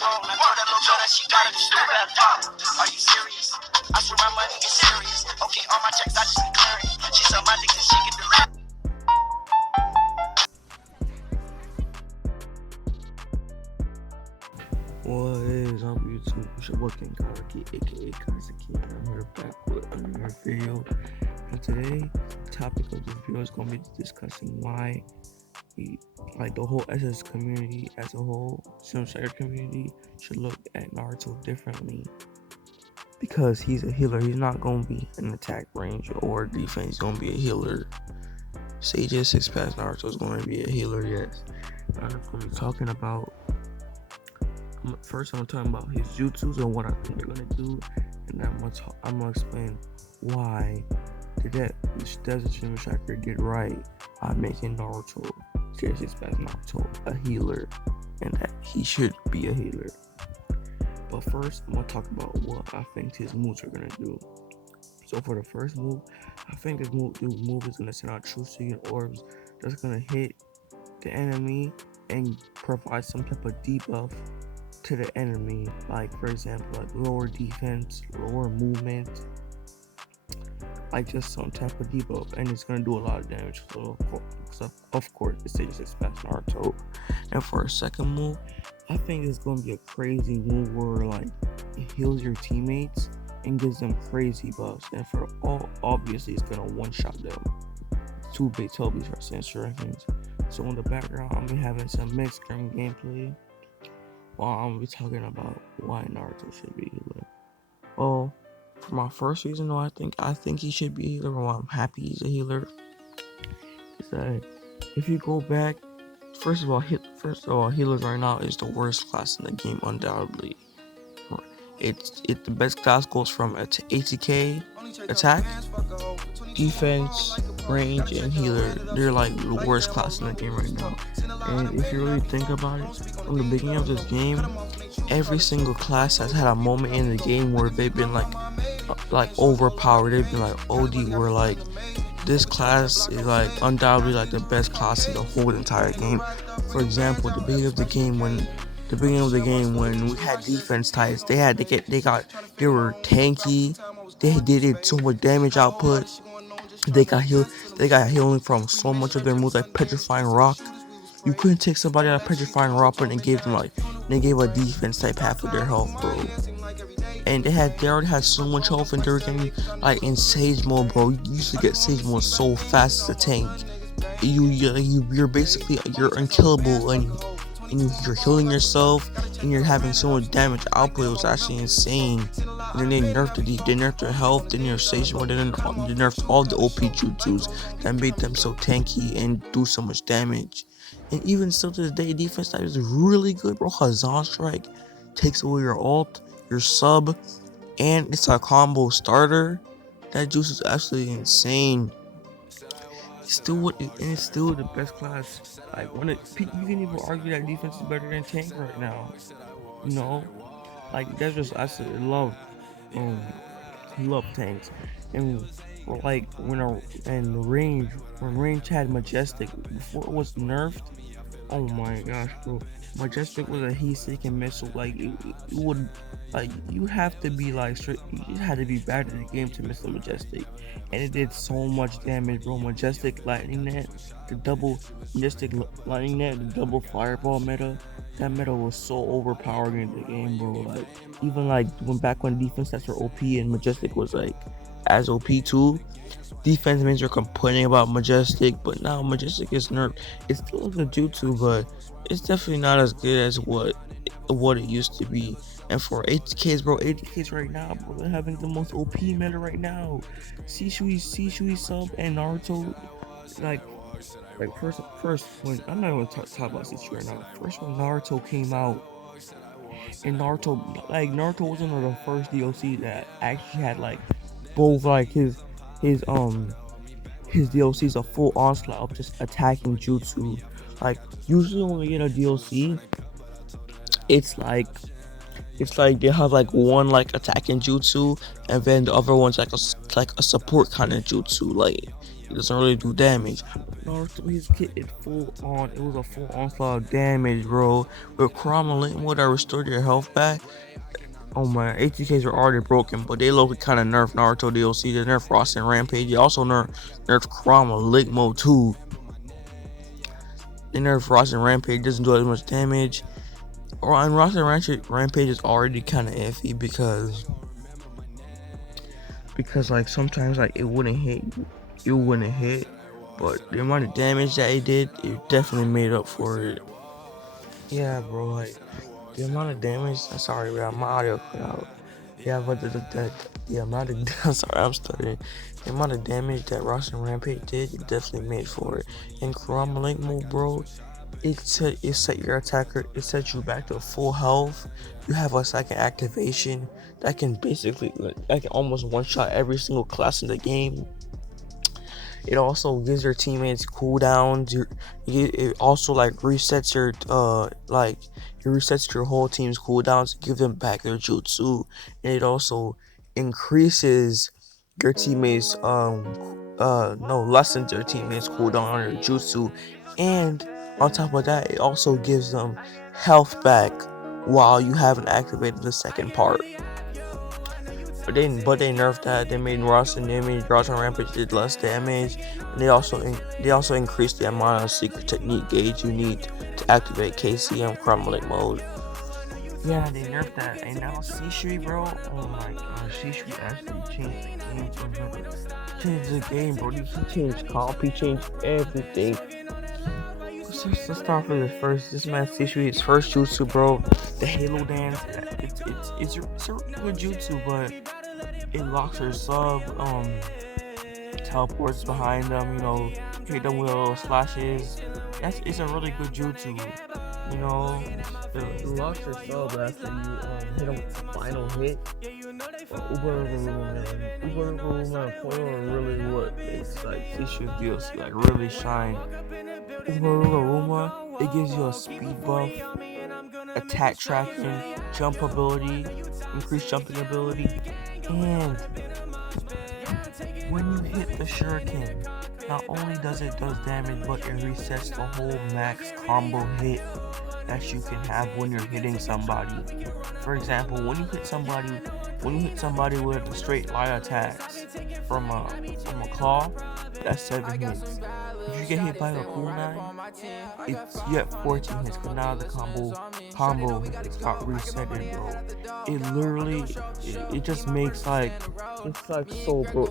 clone. I told that little girl that she got it, just stupid at pop. Are you serious? I swear my money is serious. Okay, all my checks, I just be clearing. She saw my dick and she can deliver. What is up, YouTube? It's your boy King Kawaki, aka Kazuki, and I'm here back with another video. And today, the topic of this video is going to be discussing why the whole SS community as a whole, Simsire community, should look at Naruto differently. Because he's a healer, he's not going to be an attack range or defense, he's going to be a healer. Sage 6 past Naruto is going to be a healer, yes. I'm going to be talking about first, I'm talking about his jutsus and what I think they're gonna do, and then I'm gonna explain why did Desert Stream Striker get right by making Naruto, seriously, Naruto, a healer, and that he should be a healer. But first, I'm gonna talk about what I think his moves are gonna do. So for the first move, I think this move is gonna send out True Seeing Orbs that's gonna hit the enemy and provide some type of debuff to the enemy, like for example, like lower defense, lower movement, like just some type of debuff, and it's gonna do a lot of damage. So of course, it's just past Naruto. And for a second move, I think it's gonna be a crazy move where like it heals your teammates and gives them crazy buffs. And for all, obviously, it's gonna one-shot them. 2 big Tobies for Sensuricans. So in the background, I'm gonna be having some mixed screen gameplay. Well, I'm gonna be talking about why Naruto should be a healer. Well, for my first reason, though, I think he should be a healer. Well, I'm happy he's a healer. Is that if you go back, first of all, healers right now is the worst class in the game, undoubtedly. It's the best class goes from ATK, attack, defense, range, and healer. They're like the worst class in the game right now. And if you really think about it, from the beginning of this game, every single class has had a moment in the game where they've been like overpowered. They've been like OD, where like this class is like undoubtedly like the best class in the whole entire game. For example, the beginning of the game when we had defense types, they were tanky. They did so much damage output. They got healing from so much of their moves, like Petrifying Rock. You couldn't take somebody out of Petrifying Rock and gave a defense type half of their health, bro. And they already had so much health, and they were getting like in Sage mode, bro. You used to get Sage mode so fast as a tank. You're basically unkillable, and you're healing yourself, and you're having so much damage output. It was actually insane. And then they nerfed their health, they nerfed Sage mode, they nerfed all the OP jutsus that made them so tanky and do so much damage. And even still to this day, defense type is really good, bro. Hazan Strike takes away your ult, your sub, and it's a combo starter. That juice is absolutely insane. It's still the best class. Like you can even argue that defense is better than tank right now. You know, like that's just I love tanks. And when range had Majestic before it was nerfed. Oh my gosh, bro. Majestic was a heat-seeking missile. Like it would, like you have to be like strict. You had to be bad at the game to miss the Majestic, and it did so much damage, bro. Majestic lightning net, the double fireball meta. That meta was so overpowered in the game, bro. Like even like when defense stats were OP and Majestic was like as OP too. Defense means you're complaining about Majestic, but now Majestic is nerfed. It's still a jutsu, but it's definitely not as good as what it used to be. And for 80Ks, bro, 80Ks right now, bro, they're having the most OP meta right now. Shishui sub and Naruto, like first when I'm not gonna talk about Shishui right now. First when Naruto came out, and Naruto was one of the first DLC that actually had like both like his DLC is a full onslaught of just attacking jutsu. Like usually when we get a DLC, it's like they have like one like attacking jutsu, and then the other one's like a support kind of jutsu. Like It doesn't really do damage. Naruto, his kit is full on. It was a full onslaught of damage, bro. With Kurama Link mode that restored your health back. Oh my, ATKs are already broken, but they low kind of nerfed Naruto DLC. They nerfed Frost and Rampage. They also nerfed Kurama Link mode too. They nerfed Frost and Rampage. Doesn't do as much damage. Or on Frost and Rampage is already kind of iffy because like sometimes like it wouldn't hit, but the amount of damage that it did, it definitely made up for it. Yeah, bro, like the amount of damage. Sorry, bro, my audio cut out. Yeah, but the amount of I'm sorry, I'm stuttering. The amount of damage that Ross and Rampage did, it definitely made for it. In Kurama Link mode, bro, it set your attacker, it sets you back to full health. You have a second activation that can basically, that can almost one shot every single class in the game. It also gives your teammates cooldowns. It also like resets your it resets your whole team's cooldowns to give them back their jutsu, and it also increases your teammates no, lessens your teammates cooldown on your jutsu, and on top of that, it also gives them health back while you haven't activated the second part. But they nerfed that. They made Ross and Rampage did less damage, and they also increased the amount of secret technique gauge you need to activate KCM Crumbling mode. Yeah, they nerfed that, and now C-Street, bro. Oh my gosh, C-Street actually changed the game for me. Changed the game, bro. He changed comp, he changed everything. Let's start for this man C-Street's first jutsu, bro. The Halo dance. It's a really good jutsu, but it locks her sub, teleports behind them, hit them with little slashes. It's a really good jutsu, it locks her sub after you hit them with the final hit. Uber and Foil are really what it's like C-Street DLC, like really shine. Uber, it gives you a speed buff, attack tracking, jump ability, increased jumping ability, and when you hit the shuriken, not only does it damage, but it resets the whole max combo hit that you can have when you're hitting somebody. For example, when you hit somebody with a straight line attacks from a claw, that's 7 hits. If you get hit by the kunai, you have 14 hits, but now the combo hits got resetted, bro. It literally, it just makes it's like so, bro.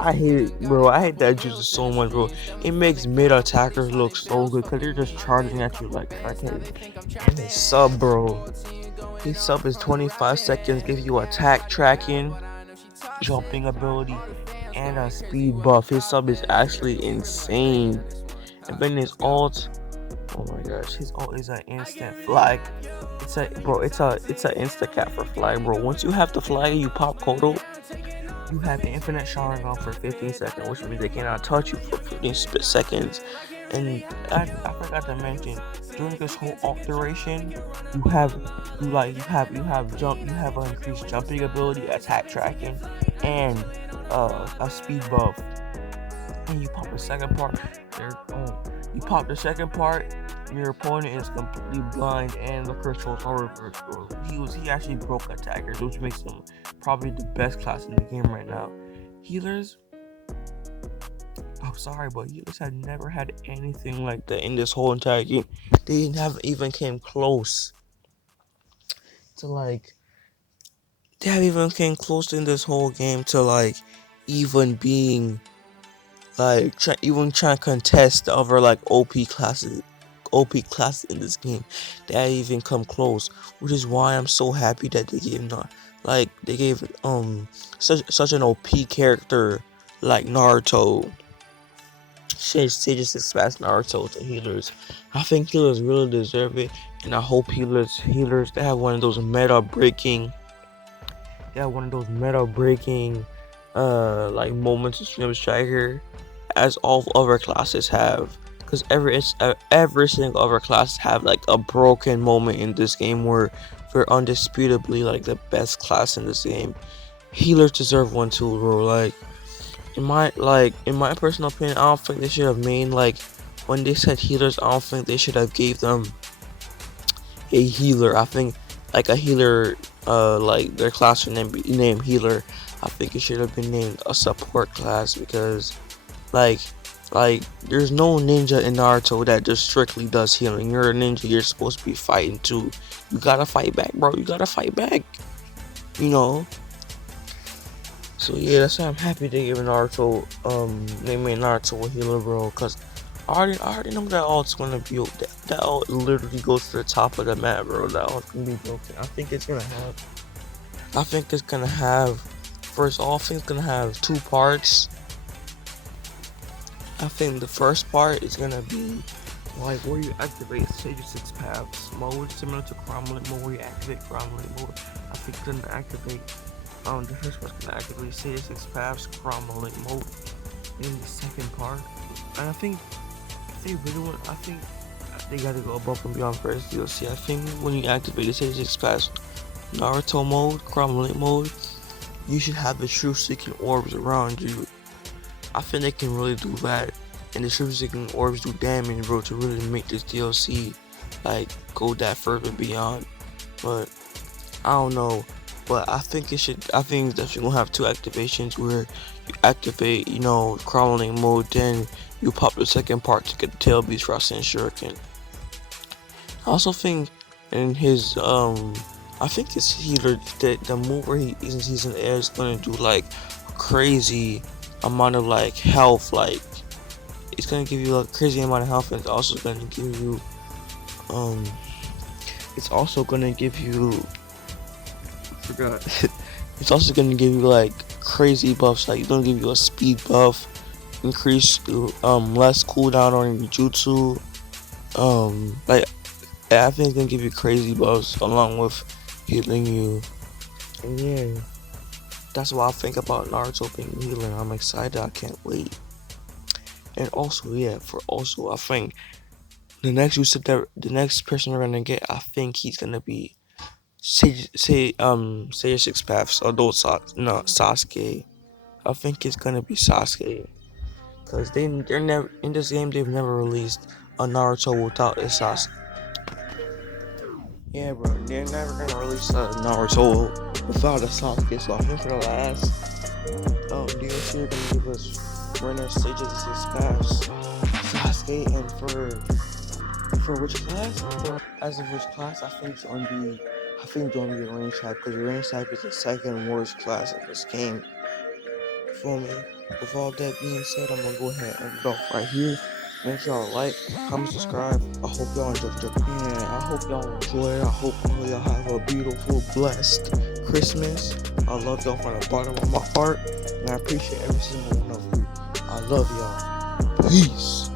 I hate it, bro. I hate that jutsu so much, bro. It makes mid attackers look so good because they're just charging at you like crackheads. And his sub, bro. His sub is 25 seconds, give you attack tracking, jumping ability, and a speed buff. His sub is actually insane. And then his ult, oh my gosh, his ult is an instant flag. It's an insta cap for flag, bro. Once you have the flag and you pop Kodo, you have infinite Sharingan for 15 seconds, which means they cannot touch you for 15 seconds. And I forgot to mention, during this whole ult duration, you have an increased jumping ability, attack tracking, and a speed buff. And you pop the second part, your opponent is completely blind, and the controls are reversed, bro. He actually broke attackers, which makes him probably the best class in the game right now. Healers, I'm sorry, but healers have never had anything like that in this whole entire game. They haven't even came close to they haven't even came close in this whole game to even being trying to contest the other OP classes in this game. They haven't even come close, which is why I'm so happy that they gave such an OP character like Naruto. They just expect Naruto to healers. I think healers really deserve it, and I hope healers they have one of those meta breaking moments in Stream Striker as all other classes have, because every single other class have a broken moment in this game where they're undisputably the best class in this game. Healers deserve one too, bro. in my personal opinion, I don't think they should have made like when they said healers. I don't think they should have gave them a healer. I think like a healer, like their class should be named healer. I think it should have been named a support class because like there's no ninja in Naruto that just strictly does healing. You're a ninja. You're supposed to be fighting too. You gotta fight back, bro. You gotta fight back. You know. So yeah, that's why I'm happy they gave Naruto they made Naruto a healer, bro. Cause I already know that ult's gonna be that ult literally goes to the top of the map, bro. That ult's gonna be broken. I think it's gonna have first off. I think it's gonna have two parts. I think the first part is gonna be like where you activate Stage 6 paths mode, similar to Cromlech mode, where you activate Cromlech mode. I think it's gonna activate the first part's gonna activate Stage 6 paths, Cromlech mode in the second part. And I think if they really want, I think they gotta go above and beyond first DLC. I think when you activate the Stage 6 paths Naruto mode, Cromlech mode, you should have the truth seeking orbs around you. I think they can really do that, and the truth seeking orbs do damage, bro, to really make this DLC like go that further beyond. But I don't know. But I think it's definitely gonna have two activations where you activate, crawling mode, then you pop the second part to get the tail beast Rasen Shuriken. I also think in his I think his healer the move where he's in the air is gonna do like crazy amount of like health, like it's gonna give you a crazy amount of health, and it's also gonna give you um forgot it's also gonna give you like crazy buffs, like it's gonna give you a speed buff, increase less cooldown on your jutsu, like I think it's gonna give you crazy buffs along with healing you. And yeah, that's what I think about Naruto being healing. I'm excited, I can't wait. And also, yeah, I think the next person we're gonna get, I think he's gonna be say 6 paths, adult Sasuke. I think it's gonna be Sasuke, cause they're never in this game. They've never released a Naruto without a Sasuke. Yeah, bro, they're never gonna release a Naruto without a Sasuke. So I think for the last DLC, they're gonna give us winner stages of 6 paths, Sasuke, and for which class? As of which class, I think it's gonna be. I think it's gonna be the range type, because the range type is the second worst class in this game. For me, with all that being said, I'm gonna go ahead and end it off right here. Make sure y'all like, comment, subscribe. I hope y'all enjoyed the and I hope y'all enjoy it. I hope all y'all have a beautiful, blessed Christmas. I love y'all from the bottom of my heart, and I appreciate every single one of you. I love y'all. Peace.